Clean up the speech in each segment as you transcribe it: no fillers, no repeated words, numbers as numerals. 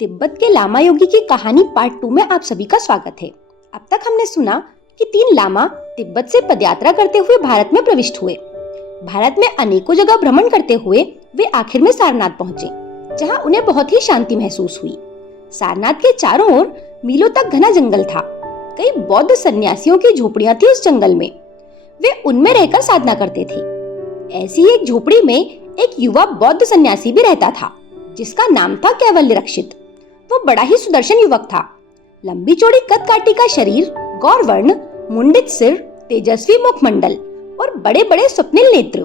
तिब्बत के लामा योगी की कहानी पार्ट 2 में आप सभी का स्वागत है। अब तक हमने सुना कि 3 लामा तिब्बत से पदयात्रा करते हुए भारत में प्रविष्ट हुए। भारत में अनेकों जगह भ्रमण करते हुए वे आखिर में सारनाथ पहुंचे, जहां उन्हें बहुत ही शांति महसूस हुई। सारनाथ के चारों ओर मीलों तक घना जंगल था। कई बौद्ध सन्यासियों की झोपड़ियां थी उस जंगल में। वे उनमें रहकर साधना करते थे। ऐसी ही एक झोपड़ी में एक युवा बौद्ध सन्यासी भी रहता था, जिसका नाम था कैवल्यरक्षित। वो बड़ा ही सुदर्शन युवक था। लंबी चौड़ी कद काठी का शरीर, गौरवर्ण, मुंडित सिर, तेजस्वी मुखमंडल और बड़े बड़े स्वप्निल नेत्र।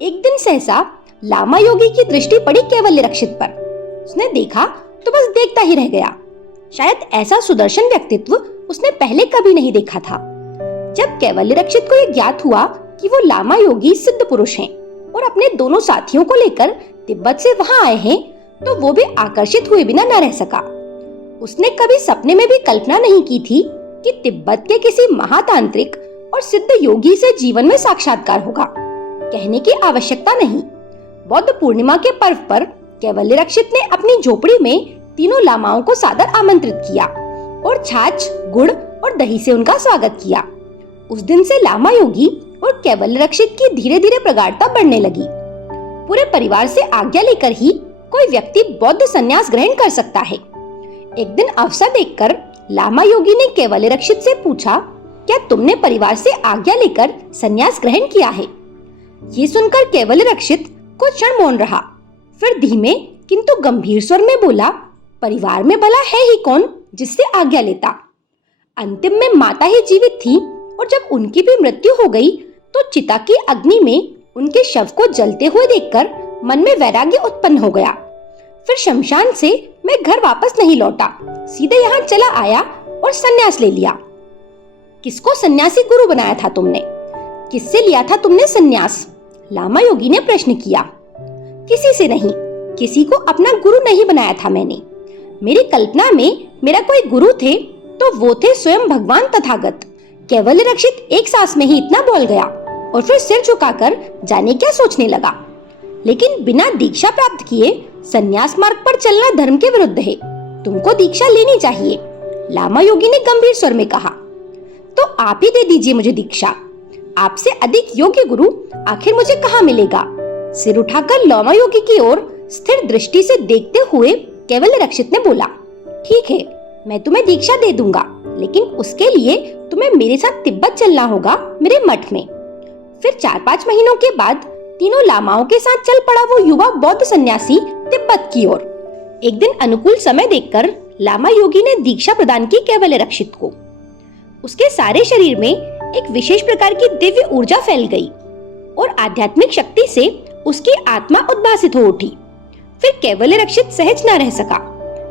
एक दिन सहसा लामा योगी की दृष्टि पड़ी कैवल्यरक्षित पर। उसने देखा तो बस देखता ही रह गया। शायद ऐसा सुदर्शन व्यक्तित्व उसने पहले कभी नहीं देखा था। जब कैवल्यरक्षित को यह ज्ञात हुआ कि वो लामा योगी सिद्ध पुरुष हैं और अपने दोनों साथियों को लेकर तिब्बत से वहां आए हैं, तो वो भी आकर्षित हुए बिना न रह सका। उसने कभी सपने में भी कल्पना नहीं की थी कि तिब्बत के किसी महातांत्रिक और सिद्ध योगी से जीवन में साक्षात्कार होगा। कहने की आवश्यकता नहीं, बौद्ध पूर्णिमा के पर्व पर कैवल्यरक्षित ने अपनी झोपड़ी में तीनों लामाओं को सादर आमंत्रित किया और छाछ, गुड़ और दही से उनका स्वागत किया। उस दिन से लामा योगी और कैवल्यरक्षित की धीरे धीरे प्रगाढ़ता बढ़ने लगी। पूरे परिवार से आज्ञा लेकर ही कोई व्यक्ति बौद्ध संन्यास ग्रहण कर सकता है। एक दिन अवसर देखकर लामा योगी ने कैवल्यरक्षित से पूछा, क्या तुमने परिवार से आज्ञा लेकर संन्यास ग्रहण किया है? ये सुनकर कैवल्यरक्षित कुछ क्षण मौन रहा, फिर धीमे किंतु गंभीर स्वर में बोला, परिवार में भला है ही कौन जिससे आज्ञा लेता? अंतिम में माता ही जीवित थी और जब उनकी भी मृत्यु हो गई तो चिता की अग्नि में उनके शव को जलते हुए देखकर मन में वैराग्य उत्पन्न हो गया। फिर शमशान से मैं घर वापस नहीं लौटा, सीधे यहाँ चला आया और संन्यास ले लिया। किसको सन्यासी गुरु बनाया था तुमने? किससे लिया था तुमने संन्यास? लामा योगी ने प्रश्न किया। किसी से नहीं, किसी को अपना गुरु नहीं बनाया था मैंने। मेरी कल्पना में मेरा कोई गुरु थे तो वो थे स्वयं भगवान तथागत। कैवल्यरक्षित एक सांस में ही इतना बोल गया और फिर सिर झुकाकर जाने क्या सोचने लगा। लेकिन बिना दीक्षा प्राप्त किए संन्यास मार्ग पर चलना धर्म के विरुद्ध है। तुमको दीक्षा लेनी चाहिए, लामा योगी ने गंभीर स्वर में कहा। तो आप ही दे दीजिए मुझे दीक्षा। आपसे अधिक योग्य गुरु आखिर मुझे कहाँ मिलेगा? सिर उठाकर लामा योगी की ओर स्थिर दृष्टि से देखते हुए कैवल्यरक्षित ने बोला, ठीक है, मैं तुम्हें दीक्षा दे दूंगा, लेकिन उसके लिए तुम्हें मेरे साथ तिब्बत चलना होगा, मेरे मठ में। फिर 4-5 महीनों के बाद तीनों लामाओं के साथ चल पड़ा वो युवा बौद्ध सन्यासी तिब्बत की ओर। एक दिन अनुकूल समय देखकर लामा योगी ने दीक्षा प्रदान की कैवल्यरक्षित को। उसके सारे शरीर में एक विशेष प्रकार की दिव्य ऊर्जा फैल गई और आध्यात्मिक शक्ति से उसकी आत्मा उद्भासित हो उठी। फिर कैवल्यरक्षित सहज न रह सका,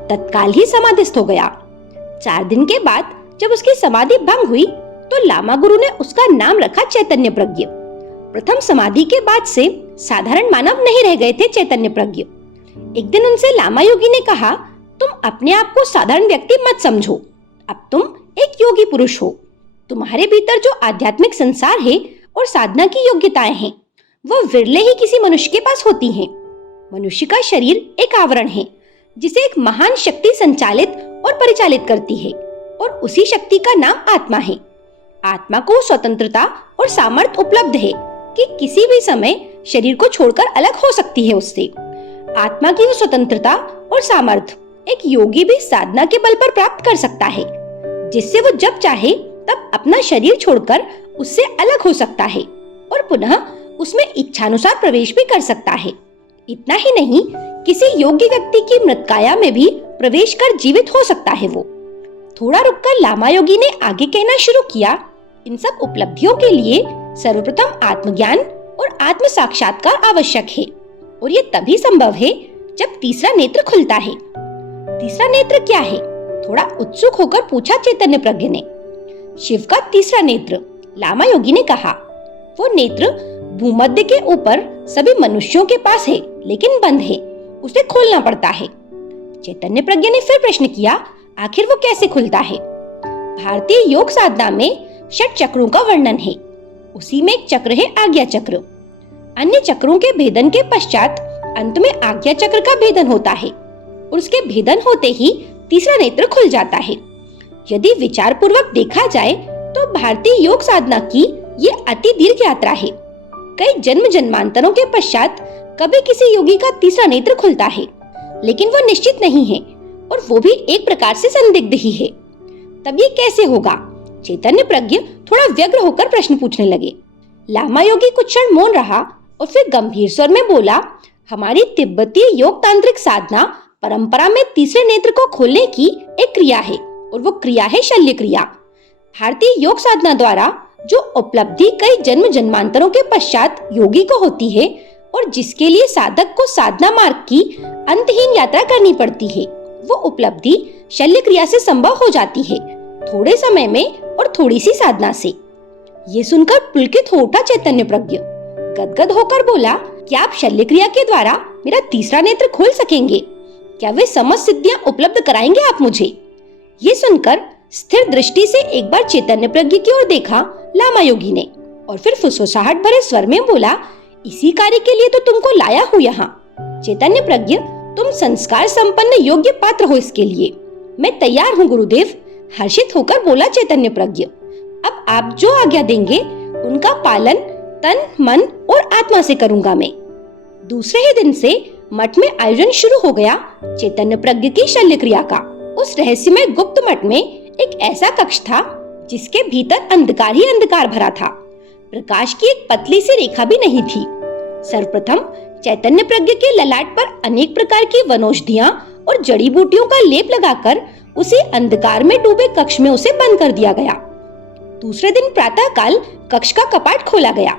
तत्काल ही समाधिस्थ हो गया। 4 दिन के बाद जब उसकी समाधि भंग हुई तो लामा गुरु ने उसका नाम रखा चैतन्य प्रज्ञ। प्रथम समाधि के बाद से साधारण मानव नहीं रह गए थे चैतन्य प्रज्ञ। एक दिन उनसे लामा योगी ने कहा, तुम अपने आप को साधारण व्यक्ति मत समझो, अब तुम एक योगी पुरुष हो। तुम्हारे भीतर जो आध्यात्मिक संसार है और साधना की योग्यताएं हैं, वो विरले ही किसी मनुष्य के पास होती हैं। मनुष्य का शरीर एक आवरण है जिसे एक महान शक्ति संचालित और परिचालित करती है, और उसी शक्ति का नाम आत्मा है। आत्मा को स्वतंत्रता और सामर्थ्य उपलब्ध है कि किसी भी समय शरीर को छोड़कर अलग हो सकती है उससे। आत्मा की स्वतंत्रता और सामर्थ्य एक योगी भी साधना के बल पर प्राप्त कर सकता है, जिससे वो जब चाहे तब अपना शरीर छोड़कर उससे अलग हो सकता है और पुनः उसमें इच्छानुसार प्रवेश भी कर सकता है। इतना ही नहीं, किसी योग्य व्यक्ति की मृतकाया में भी प्रवेश कर जीवित हो सकता है वो। थोड़ा रुककर लामा योगी ने आगे कहना शुरू किया, इन सब उपलब्धियों के लिए सर्वप्रथम आत्मज्ञान और आत्म साक्षात्कार आवश्यक है, और ये तभी संभव है जब तीसरा नेत्र खुलता है। तीसरा नेत्र क्या है? थोड़ा उत्सुक होकर पूछा चैतन्य प्रज्ञ ने। शिव का तीसरा नेत्र, लामा योगी ने कहा। वो नेत्र भूमध्य के ऊपर सभी मनुष्यों के पास है, लेकिन बंद है, उसे खोलना पड़ता है। चैतन्य प्रज्ञ ने फिर प्रश्न किया, आखिर वो कैसे खुलता है? भारतीय योग साधना में 6 चक्रों का वर्णन है। उसी में एक चक्र है आज्ञा चक्र। अन्य चक्रों के भेदन के पश्चात अंत में आज्ञा चक्र का भेदन होता है। और उसके भेदन होते ही तीसरा नेत्र खुल जाता है। यदि विचार पूर्वक देखा जाए तो भारतीय योग साधना की ये अति दीर्घ यात्रा है। कई जन्म जन्मांतरों के पश्चात कभी किसी योगी का तीसरा नेत्र खुलता है, लेकिन वो निश्चित नहीं है और वो भी एक प्रकार से संदिग्ध ही है। तब ये कैसे होगा? चैतन्य प्रज्ञ थोड़ा व्यग्र होकर प्रश्न पूछने लगे। लामा योगी कुछ क्षण मौन रहा और फिर गंभीर स्वर में बोला, हमारी तिब्बतीय योग तांत्रिक साधना परंपरा में तीसरे नेत्र को खोलने की एक क्रिया है और वो क्रिया है शल्य क्रिया। भारतीय योग साधना द्वारा जो उपलब्धि कई जन्म जन्मांतरों के पश्चात योगी को होती है और जिसके लिए साधक को साधना मार्ग की अंतहीन यात्रा करनी पड़ती है, वो उपलब्धि शल्य क्रिया से संभव हो जाती है, थोड़े समय में और थोड़ी सी साधना से। ये सुनकर पुलकित हो उठा चैतन्य प्रज्ञ। गदगद होकर बोला, क्या आप शल्य क्रिया के द्वारा मेरा तीसरा नेत्र खोल सकेंगे? क्या वे समस्त सिद्धियां उपलब्ध कराएंगे आप मुझे? ये सुनकर स्थिर दृष्टि से एक बार चैतन्य प्रज्ञ की ओर देखा लामा योगी ने और फिर फुसफुसाहट भरे स्वर में बोला, इसी कार्य के लिए तो तुमको लाया हूँ यहाँ। चैतन्य प्रज्ञ, तुम संस्कार संपन्न योग्य पात्र हो इसके लिए। मैं तैयार हूँ गुरुदेव, हर्षित होकर बोला चैतन्य प्रज्ञ। अब आप जो आज्ञा देंगे उनका पालन तन मन और आत्मा से करूंगा मैं। दूसरे ही दिन से मठ में आयोजन शुरू हो गया चैतन्य प्रज्ञ की शल्य क्रिया का। उस रहस्यमय गुप्त मठ में एक ऐसा कक्ष था जिसके भीतर अंधकार ही अंधकार भरा था। प्रकाश की एक पतली सी रेखा भी नहीं थी। सर्वप्रथम चैतन्य प्रज्ञ के ललाट पर अनेक प्रकार की वनौषधियां और जड़ी बूटियों का लेप लगाकर उसे अंधकार में डूबे कक्ष में उसे बंद कर दिया गया। दूसरे दिन प्रातः काल कक्ष का कपाट खोला गया।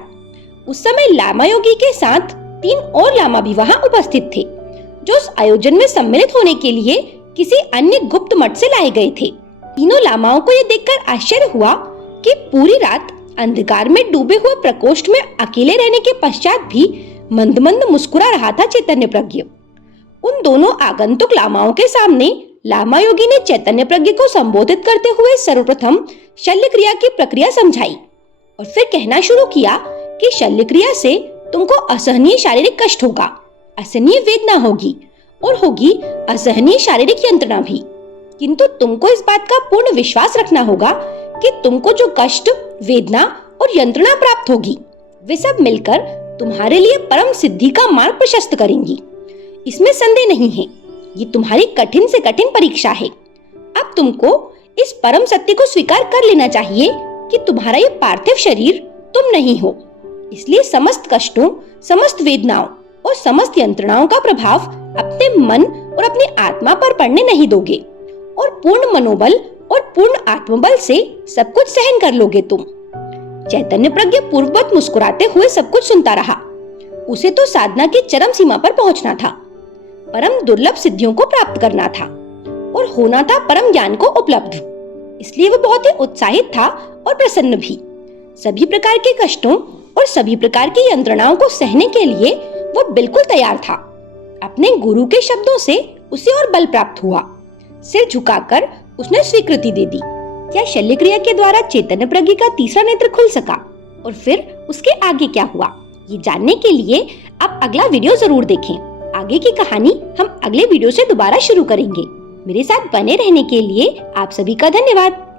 उस समय लामा योगी के साथ 3 और लामा भी वहां उपस्थित थे, जो उस आयोजन में सम्मिलित होने के लिए किसी अन्य गुप्त मठ से लाए गए थे। तीनों लामाओं को यह देखकर आश्चर्य हुआ कि पूरी रात अंधकार में डूबे हुए प्रकोष्ठ में अकेले रहने के पश्चात भी मंद मंद मुस्कुरा रहा था चैतन्य प्रज्ञ। उन दोनों आगंतुक लामाओं के सामने लामा योगी ने चैतन्य प्रज्ञ को संबोधित करते हुए सर्वप्रथम शल्य क्रिया की प्रक्रिया समझाई और फिर कहना शुरू किया कि शल्य क्रिया से तुमको असहनीय शारीरिक कष्ट होगा, असहनीय वेदना होगी और होगी असहनीय शारीरिक यंत्रणा भी। किंतु तुमको इस बात का पूर्ण विश्वास रखना होगा कि तुमको जो कष्ट, वेदना और यंत्रणा प्राप्त होगी, वे सब मिलकर तुम्हारे लिए परम सिद्धि का मार्ग प्रशस्त करेंगी। इसमें संदेह नहीं है। ये तुम्हारी कठिन से कठिन परीक्षा है। अब तुमको इस परम सत्य को स्वीकार कर लेना चाहिए कि तुम्हारा ये पार्थिव शरीर तुम नहीं हो। इसलिए समस्त कष्टों, समस्त वेदनाओं और समस्त यंत्रणाओं का प्रभाव अपने मन और अपनी आत्मा पर पड़ने नहीं दोगे और पूर्ण मनोबल और पूर्ण आत्मबल से सब कुछ सहन कर लोगे तुम। चैतन्य प्रज्ञ पूर्ववत मुस्कुराते हुए सब कुछ सुनता रहा। उसे तो साधना की चरम सीमा पर पहुंचना था, परम दुर्लभ सिद्धियों को प्राप्त करना था और होना था परम ज्ञान को उपलब्ध। इसलिए वो बहुत ही उत्साहित था और प्रसन्न भी। सभी प्रकार के कष्टों और सभी प्रकार की यंत्रणाओं को सहने के लिए वो बिल्कुल तैयार था। अपने गुरु के शब्दों से उसे और बल प्राप्त हुआ। सिर झुकाकर उसने स्वीकृति दे दी। क्या शल्य क्रिया के द्वारा चैतन्य प्रज्ञ का तीसरा नेत्र खुल सका और फिर उसके आगे क्या हुआ, ये जानने के लिए आप अगला वीडियो जरूर देखें। आगे की कहानी हम अगले वीडियो से दोबारा शुरू करेंगे। मेरे साथ बने रहने के लिए आप सभी का धन्यवाद।